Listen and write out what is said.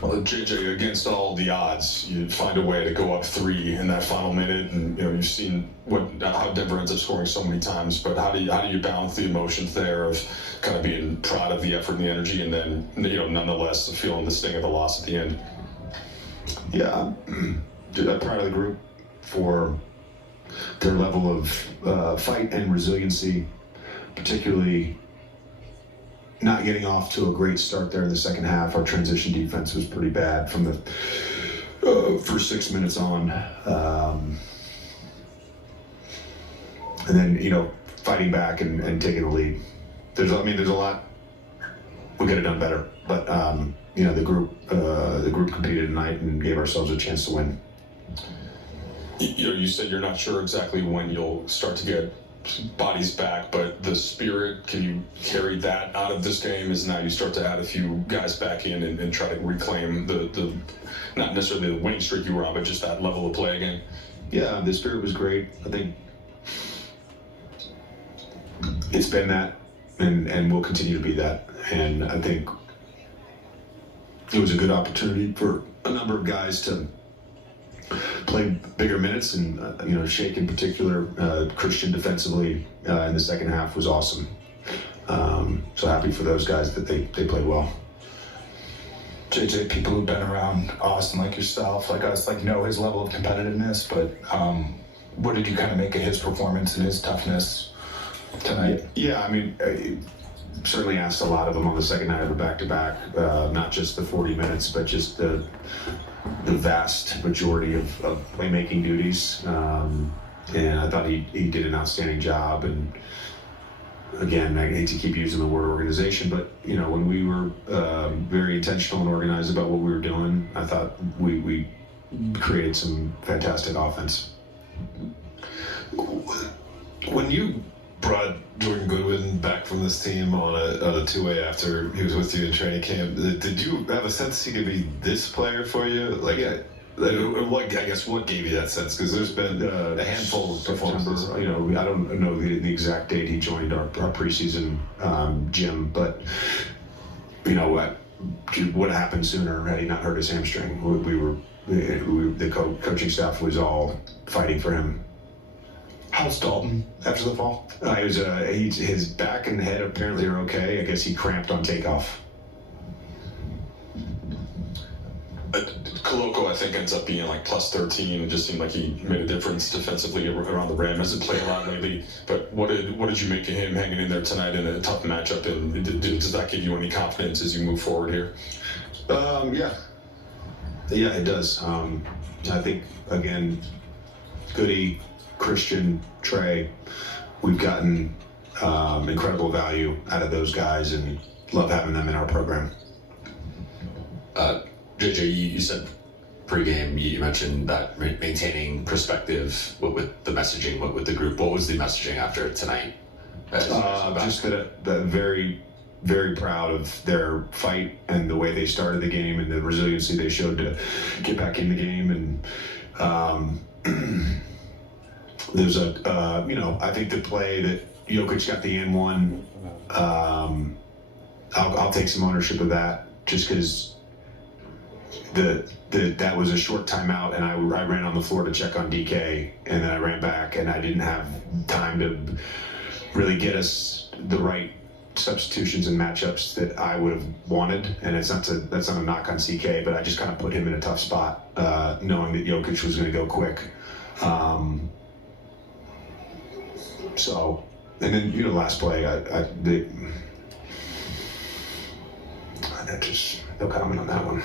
Well, JJ, against all the odds, you find a way to go up 3 in that final minute, and you've seen how Denver ends up scoring so many times. But how do you balance the emotions there of kind of being proud of the effort and the energy, and then nonetheless feeling the sting of the loss at the end? Yeah, I'm proud of the group for their level of fight and resiliency, particularly not getting off to a great start there in the second half. Our transition defense was pretty bad from the first 6 minutes on. And then, fighting back and taking the lead. There's a lot we could have done better, but the group competed tonight and gave ourselves a chance to win. You said you're not sure exactly when you'll start to get bodies back, but the spirit, can you carry that out of this game as now you start to add a few guys back in and try to reclaim the not necessarily the winning streak you were on, but just that level of play again? Yeah, the spirit was great. I think it's been that and will continue to be that. And I think it was a good opportunity for a number of guys to play bigger minutes, and Shake in particular, Christian defensively in the second half was awesome. So happy for those guys that they played well. JJ, people who've been around Austin like yourself, like us, know his level of competitiveness, but what did you kind of make of his performance and his toughness tonight? Yeah, I certainly asked a lot of them on the second night of a back-to-back, not just the 40 minutes, but just the vast majority of playmaking duties. And I thought he did an outstanding job. And again, I hate to keep using the word organization, but when we were very intentional and organized about what we were doing, I thought we created some fantastic offense. When you brought Jordan Goodwin back from this team on a two-way after he was with you in training camp, did you have a sense he could be this player for you? I guess what gave you that sense? Because there's been a handful of performances. I don't know the exact date he joined our preseason gym, but what happened sooner had he not hurt his hamstring? The coaching staff was all fighting for him. How's Dalton after the fall? His back and head apparently are okay. I guess he cramped on takeoff. Koloko, I think, ends up being like plus 13. It just seemed like he made a difference defensively around the rim. Hasn't played a lot lately, but what did you make of him hanging in there tonight in a tough matchup? And does that give you any confidence as you move forward here? Yeah, it does. I think, again, Goody, Christian, Trey, we've gotten incredible value out of those guys and love having them in our program. JJ, you said pregame, you mentioned that maintaining perspective with the messaging, with the group. What was the messaging after tonight? Just that very, very proud of their fight and the way they started the game and the resiliency they showed to get back in the game. And there's I think the play that Jokic got the N1, I'll take some ownership of that, just because that was a short timeout, and I ran on the floor to check on DK, and then I ran back, and I didn't have time to really get us the right substitutions and matchups that I would have wanted. And that's not a knock on CK, but I just kind of put him in a tough spot, knowing that Jokic was going to go quick. And then last play, no comment on that one.